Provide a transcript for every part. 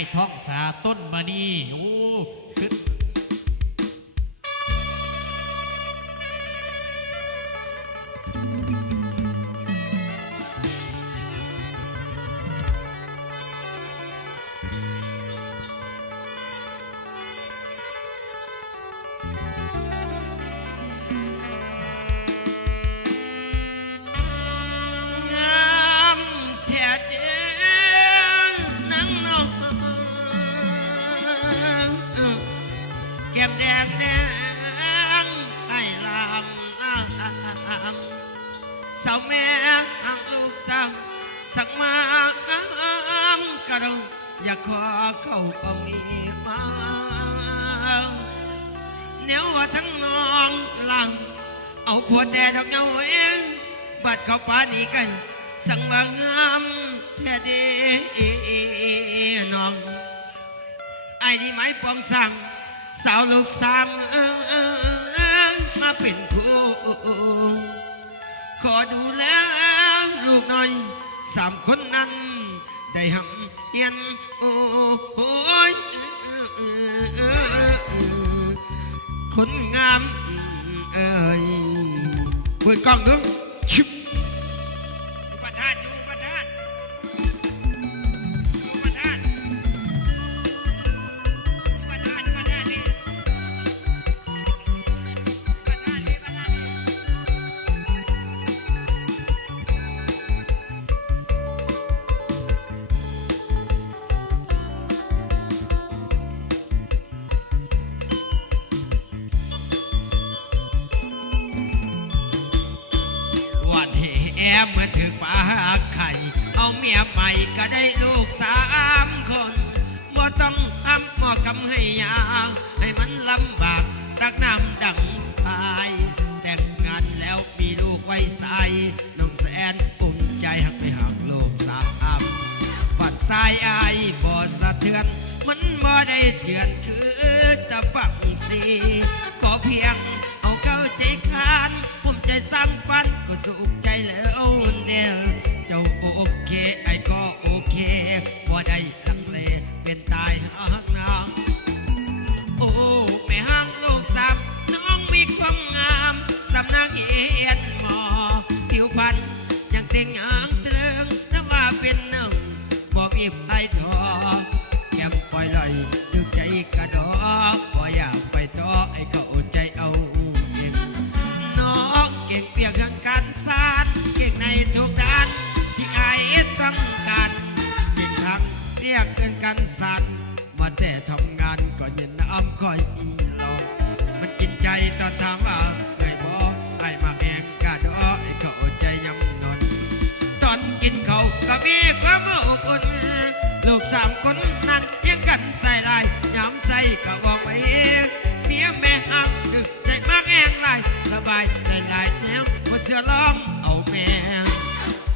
ายท้องสาต้นมานี่โอ้คือ แก้มแดงแดงไอ้ลางสาวแม่ลูกสาวสั่งมากระดงอยากขอเข้าเอามีมาเนียวว่าทั้งน้องลำเอาขวดแต่ดอกเงาเองบัดเข้าป่านี้กันสั่งว่างามแท้ดีน้องไอ้นี่ไม้ปองสั่งสาวลูกสามมาเป็นคู่ขอดูแลลูกหน่อยสามคนนั้นได้หำเย็นโอ้ยคนงามเอ้ยเปิดกล้องดูชิบประธานดูประธานประธานเมื่อถึงป่าไข่เอาเมียใหม่ก็ได้ลูก3 คนบ่ต้องทำหมอกำให้ยาวให้มันลำบากรักน้ำดังตายแต่งงานแล้วมีลูกไว้ใส่น้องแสนอุ่นใจหักไปหักลูก3ฝันสายอายบ่สะเทือนมันบ่ได้เจือนคือจะฟังสีขอเพียงเอาเข้าใจคานภูมิใจสร้างฝันก็สุขใจแล้วเนี่ยเจ้าโอเคไอ้ก็โอเคพอได้ลังเลเป็นตายหักนางโอ้แม่ห้างลูกสามน้องมีความงามสำนักเอียนหมอผิวพรรณยังเต่งยังเติงถ้าว่าเป็นหนึ่งบ่มีไผทอแก้มปล่อยไหลดึกใจกระดอกบ่อยากไปต่อไอ้ก็อดใจเอาน้องเก่งเปียกทางการสานเก่งในทุกด้านที่ไอ้ต้องการเก่งทางเรียกเกินกันสันมาแต่ทำงานก็ยินน้ำคอยมีเรามันกินใจตอนถามว่าไงพอไอ้มาแข่งกาดอไอ้เขาใจยำนอนตอนกินเขาก็มีความอบอุ่นลูก3 คนนั้นยังกันใส่ลายย้ำใส่ก็บอกไปเมียแม่หักดึกใจมากแองไรสบายใจหลายแนวพอเสือล้อมเอาแม่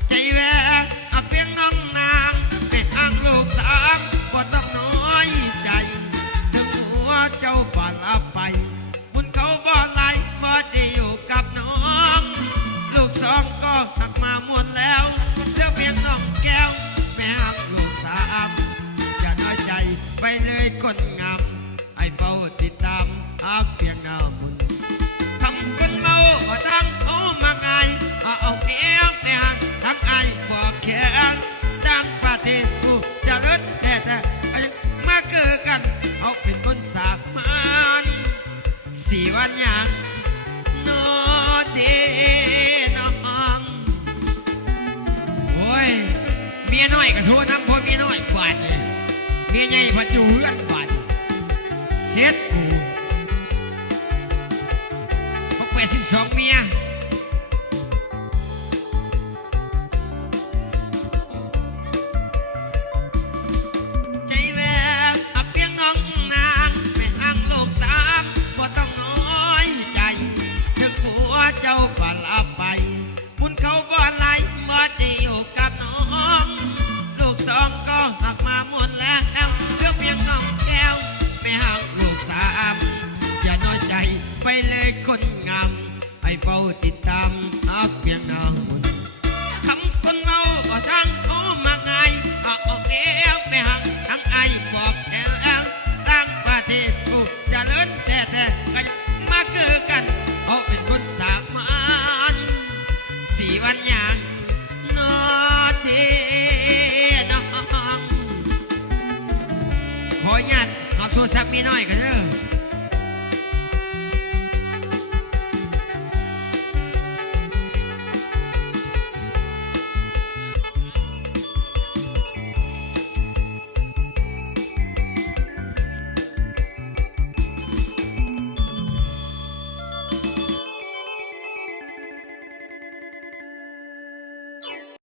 ใจแววเอาเพียงน้องนางแม่หักลูก3ก็ต้องน้อยใจถึงหัวเจ้าบ้านละไปบุญเขาบ่ไหลบ่ได้อยู่กับน้องลูก2ก็หักมาหมดแล้วเหลือเพียงน้องแก้วแม่หักลูก3อย่าน้อยใจไปเลยคนงามไอ้เป้าติดตามหักเพียงหน้าบุญทำคนเมาทั้งเอามาไงเอาเมียแม่ทั้งไอ้บ่แข็งทั้งประเทศกูจะเลิศแท้ๆมาเกิดกันเอาเป็นคนสามัน4 วันอย่างนอดีน้องโอ้ยเมียน้อยก็โทษน้ำพอเมียน้อยกว่านี่เมียใหญ่พันอยู่เฮือนกว่านี่เซ็ตกู12 เมียใจแววอับเพียงน้องนางไม่ห่างลูก3บ่ต้องน้อยใจถึงผัวเจ้าก็ลาไปบุญเขาบ่ไหลบ่ได้อยู่กับน้องลูก2ก็หักมาหมดแล้วเรื่องเพียงน้องแก้วไม่ห่างลูก3อย่าน้อยใจไปเลยคนงามไอ้เป้า บอกแอลตั้งประเทศกูจะเลินแต่กันมาเกิดกันเอาเป็นคนสามานสี่วันอย่างนอเดน้องขอญาตเอาโทรศัพท์มีน้อยกันเด้อ